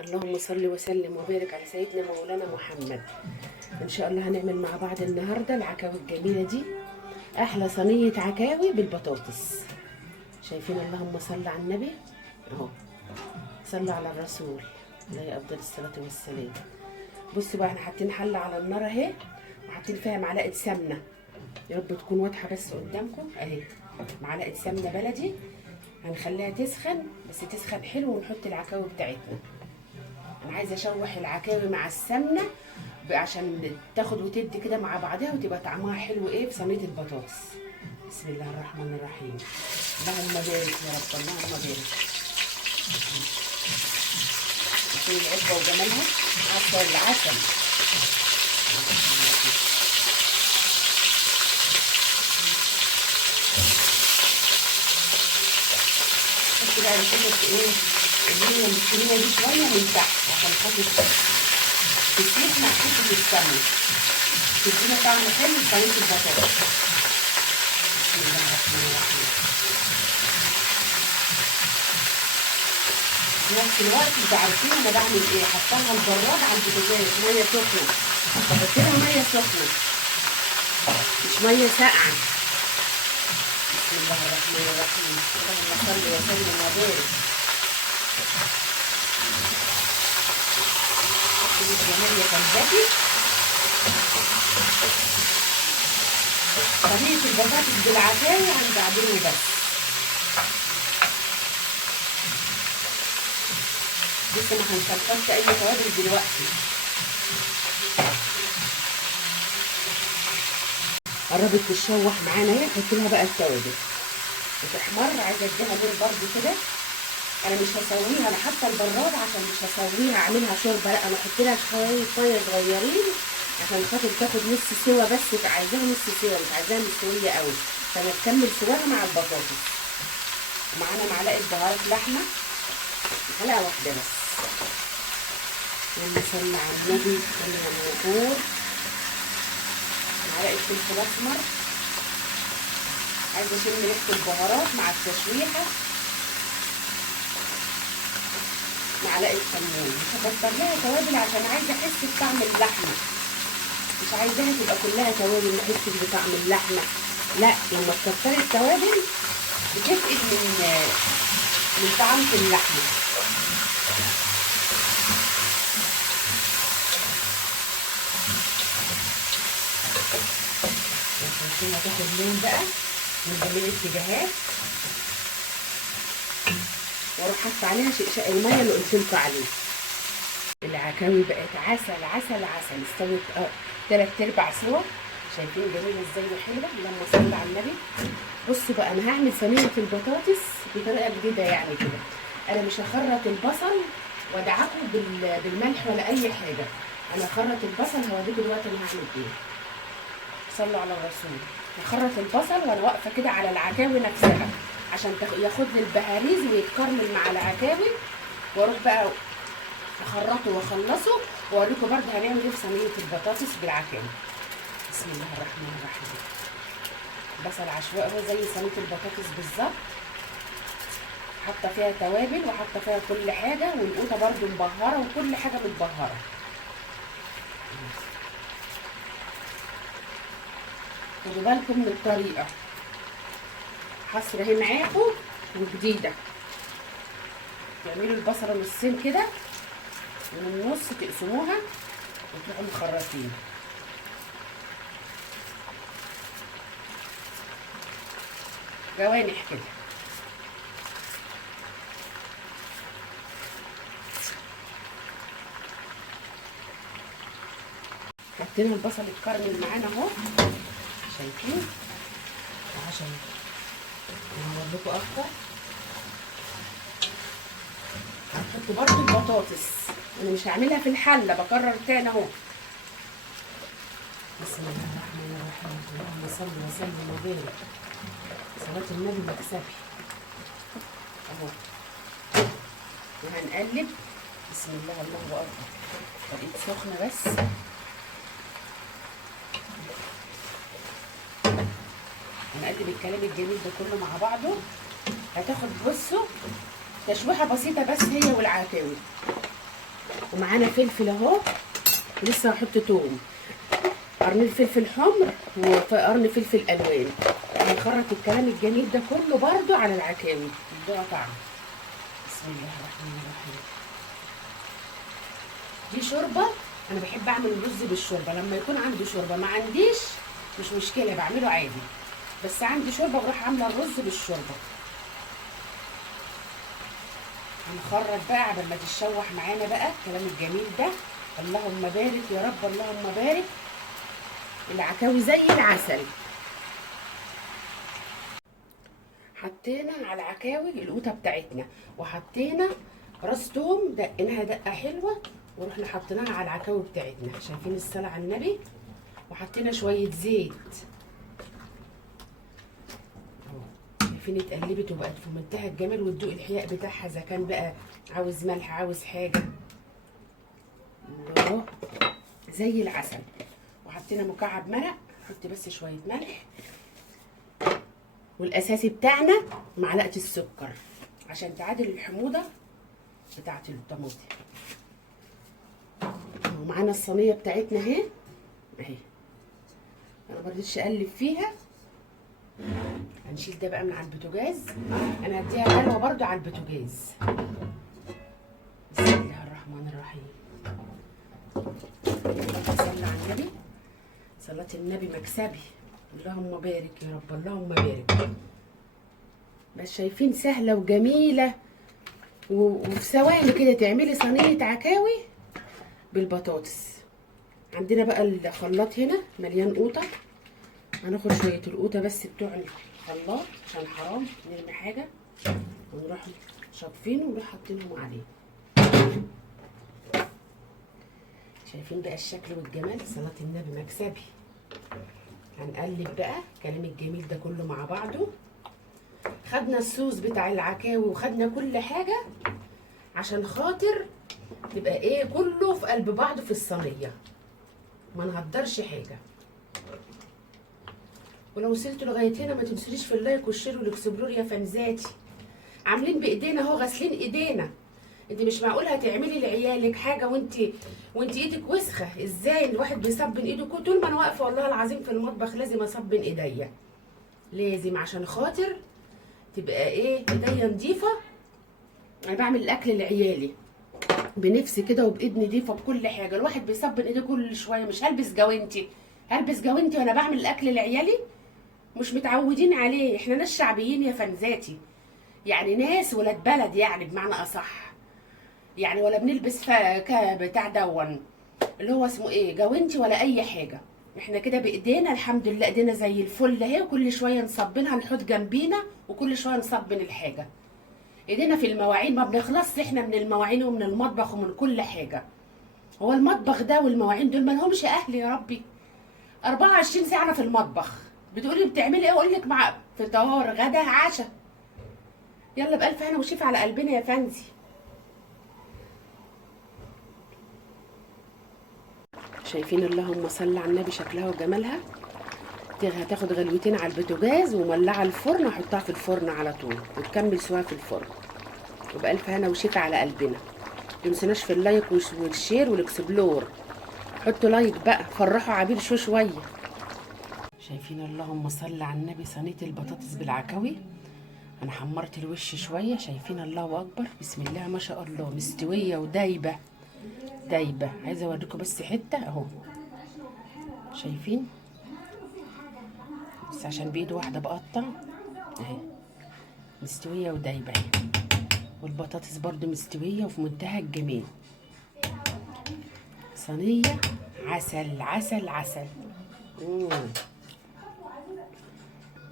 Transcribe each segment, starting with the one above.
اللهم صل وسلم وبارك على سيدنا مولانا محمد. ان شاء الله هنعمل مع بعض النهارده العكاوي الجميله دي، احلى صينيه عكاوي بالبطاطس. شايفين؟ اللهم صل على النبي اهو، صلوا على الرسول عليه افضل الصلاه والسلام. بصوا بقى، احنا حاطين حله على النار اهي، وحاطين فيها معلقه سمنه، يا رب تكون واضحه بس قدامكم اهي. معلقه سمنه بلدي، هنخليها تسخن، بس تسخن حلو، ونحط العكاوي بتاعتنا. انا عايزه اشوح العكاوي مع السمنه عشان تاخد وتدي كده مع بعضها، وتبقى طعمها حلو ايه في صينيه البطاطس. بسم الله الرحمن الرحيم. اللهم بارك يا رب، اللهم بارك. شوفوا العزه وجمالها، عسل عسل. بس بقى الحتت ايه اللي هي السمينه دي شويه من تحت، عشان خاطر تسيح مع حته السمنه، تدينا طعم حلو في صينيه البطاطس. بسم الله الرحمن الرحيم. في نفس الوقت انتوا عارفين انا بعمل ايه، حطاها البراد على البوتاجاز ميه سخنه، بحط لها ميه سخنه مش ميه ساقعه. بسم الله الرحمن الرحيم. اللهم صل وسلم وبارك. شوفوا الجمال يا خالتي. طريقة البطاطس بالعكاوي عند عبير بس. لسه ما هنشطشطش اي توابل دلوقتي. قربت تتشوح معانا اهي، نحط لها بقى التوابل وتحمر. عايزه اديها لون برده كده. انا مش هسويها، انا حاطه البراد عشان مش هسويها اعملها شوربه، لا انا احط لها شويه ميه صغيرين عشان خاطر تاخد نص سوا بس، عايزاها نص سوا مش عايزاها مستويه قوي، عشان تكمل سواها مع البطاطس. معانا معلقه بهارات لحمه، معلقه واحده بس. اللهم صل على النبي خلينا موجود. معلقه فلفل اسمر، عايزه اشم ريحه البهارات مع التشويحه. معلقه كمون، مش هكتر لها توابل عشان عايزه احس بطعم اللحمه، مش عايزاها تبقى كلها توابل نحس بطعم اللحمه، لا لما تكتري التوابل بتفقد من طعم اللحمه. عشان هتاخد لون بقى من جميع الاتجاهات، واروح حاطه عليها شقشاق الميه اللي قلت لكم عليه. العكاوي بقت عسل عسل عسل، استوت 3/4 سوا. شايفين جميله ازاي وحلوه؟ اللهم صل على النبي. بصوا بقى، انا هعمل صينيه البطاطس بطريقه جديده يعني كده. انا مش هخرط البصل وادعكه بالملح ولا اي حاجه، انا هخرط البصل، هوريكم دلوقتي انا هعمل ايه. صلوا على الرسول. هخرط البصل وانا واقفه كده على العكاوي نفسها عشان ياخد لي البهاريز ويتكرمل مع العكاوي، واروح بقى اخرطه واخلصه واوريكم برده هنعمل ايه في صينيه البطاطس بالعكاوي. بسم الله الرحمن الرحيم. بصل عشوائي هو زي صينيه البطاطس بالظبط، حاطه فيها توابل وحاطه فيها كل حاجه، والقوطه برده مبهره وكل حاجه متبهره. خدوا بالكم من الطريقه، حصر اهي معاكم وجديده. تعملوا البصله نصين كده، ومن النص تقسموها وتروحوا مخرطين. جوانح كده. حطينا البصل اتكرمل معانا اهو، شايفين؟ عشان اوري لكم اكتر هنحط برضو البطاطس، انا مش هعملها في الحله، بكرر تاني اهو. بسم الله الرحمن الرحيم. اللهم صل وسلم وبارك. صلاه النبي مكسبي اهو. وهنقلب. بسم الله الله اكبر. بقيت سخنه بس. هنقلب الكلام الجميل ده كله مع بعضه. هتاخد بصوا تشويحه بسيطه بس هي والعكاوي. ومعانا فلفل اهو، لسه هحط توم، قرن فلفل حمر وقرن فلفل الوان. هنخرط الكلام الجميل ده كله برده على العكاوي يدوها طعم. بسم الله الرحمن الرحيم. دي شوربه، انا بحب اعمل الرز بالشوربه لما يكون عندي شوربه، ما عنديش مش مشكله بعمله عادي، بس عندي شوربه بروح عامله الرز بالشوربه. هنخرط بقى قبل ما تتشوح معانا بقى الكلام الجميل ده. اللهم بارك يا رب، اللهم بارك. العكاوي زي العسل. حطينا على العكاوي القوطه بتاعتنا، وحطينا راس توم دقناها دقه حلوه، ورحنا حطيناها على العكاوي بتاعتنا. شايفين الصلاه على النبي؟ وحطينا شويه زيت اهو، شايفين اتقلبت وبقت في منتهى الجمال. وتدوق الحياء بتاعها اذا كان بقى عاوز ملح عاوز حاجه اهو زي العسل. وحطينا مكعب مرق، حط بس شويه ملح، والاساسي بتاعنا معلقه السكر عشان تعادل الحموضه بتاعه الطماطم. ومعانا الصينيه بتاعتنا اهي اهي، انا مرضتش اقلب فيها. هنشيل ده بقى من على البوتاجاز، انا هديها غلوه برده على البوتاجاز. بسم الله الرحمن الرحيم. صلى على النبي، صلاة النبي مكسبي. اللهم بارك يا رب، اللهم بارك. بس شايفين سهله وجميله، وفي ثواني كده تعملي صينيه عكاوي بالبطاطس. عندنا بقى الخلاط هنا مليان قوطه، هناخد شويه القوطه بس بتوع الخلاط عشان حرام نرمي حاجه، ونروح شاطفينه ونروح حاطينهم عليه. شايفين بقى الشكل والجمال؟ صلاة النبي مكسبي. هنقلب بقى الكلام الجميل ده كله مع بعضه. خدنا الصوص بتاع العكاوي وخدنا كل حاجه عشان خاطر تبقى ايه كله في قلب بعضه في الصينيه، ما نهدرش حاجه. ولو وصلتوا لغايه هنا ما تنسونيش في اللايك والشير والاكسبلور يا فانزاتي. عاملين بايدينا اهو، غاسلين ايدينا. انت مش معقول هتعملي لعيالك حاجه وانت ايدك وسخه. ازاي الواحد بيصبن ايده؟ طول ما انا واقفه والله العظيم في المطبخ لازم اصبن ايديا، لازم عشان خاطر تبقى ايه ايديا نضيفه. انا بعمل الاكل لعيالي بنفسي كده وبايد نضيفه بكل حاجه. الواحد بيصبن ايده كل شويه. مش هلبس جوانتي وانا بعمل الاكل لعيالي؟ مش متعودين عليه. احنا ناس شعبيين يا فنزاتي، يعني ناس ولاد بلد يعني بمعنى اصح، يعني ولا بنلبس بتاع دون اللي هو اسمه ايه جوانتي ولا اي حاجه. احنا كده بايدينا الحمد لله، ايدينا زي الفل اهي، وكل شويه نصبنها نحط جنبينا، وكل شويه نصبن الحاجه. ايدينا في المواعين ما بنخلصش احنا من المواعين ومن المطبخ ومن كل حاجه. هو المطبخ ده والمواعين دول ما لهمش اهل يا ربي؟ 24 ساعه انا في المطبخ. بتقولي بتعملي ايه؟ اقول لك مع فطار غدا عشاء. يلا بالف هنا وشيف على قلبنا يا فندي. شايفين؟ اللهم صل على النبي شكلها وجمالها. هتاخد غلوتين على البوتاجاز ومولعه الفرن، احطها في الفرن على طول وتكمل سواها في الفرن. وبألف هنا وشفا على قلبنا. متنسوناش في اللايك والشير والاكسبلور. حطوا لايك بقى، فرحوا عبير شويه. شايفين؟ اللهم صل على النبي صينيه البطاطس بالعكاوي. انا حمرت الوش شويه. شايفين؟ الله اكبر، بسم الله ما شاء الله، مستويه ودايبه دايبه. عايزه اوريكم بس حته اهو. شايفين؟ بس عشان بايد واحده بقطع اهي، مستويه ودايبه اهي. والبطاطس برضو مستويه وفي منتهى الجمال. صينيه عسل عسل عسل.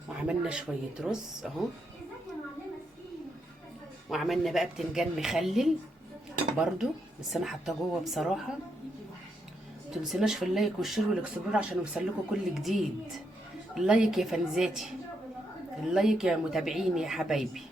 وعملنا شويه رز اهو، وعملنا بقى بتنجان مخلل برضو، بس انا حاطاه جوه بصراحه. متنسوناش في اللايك والشير والاكسبلور عشان يوصلكوا كل جديد. اللايك يا فنزاتي، اللايك يا متابعيني يا حبايبي.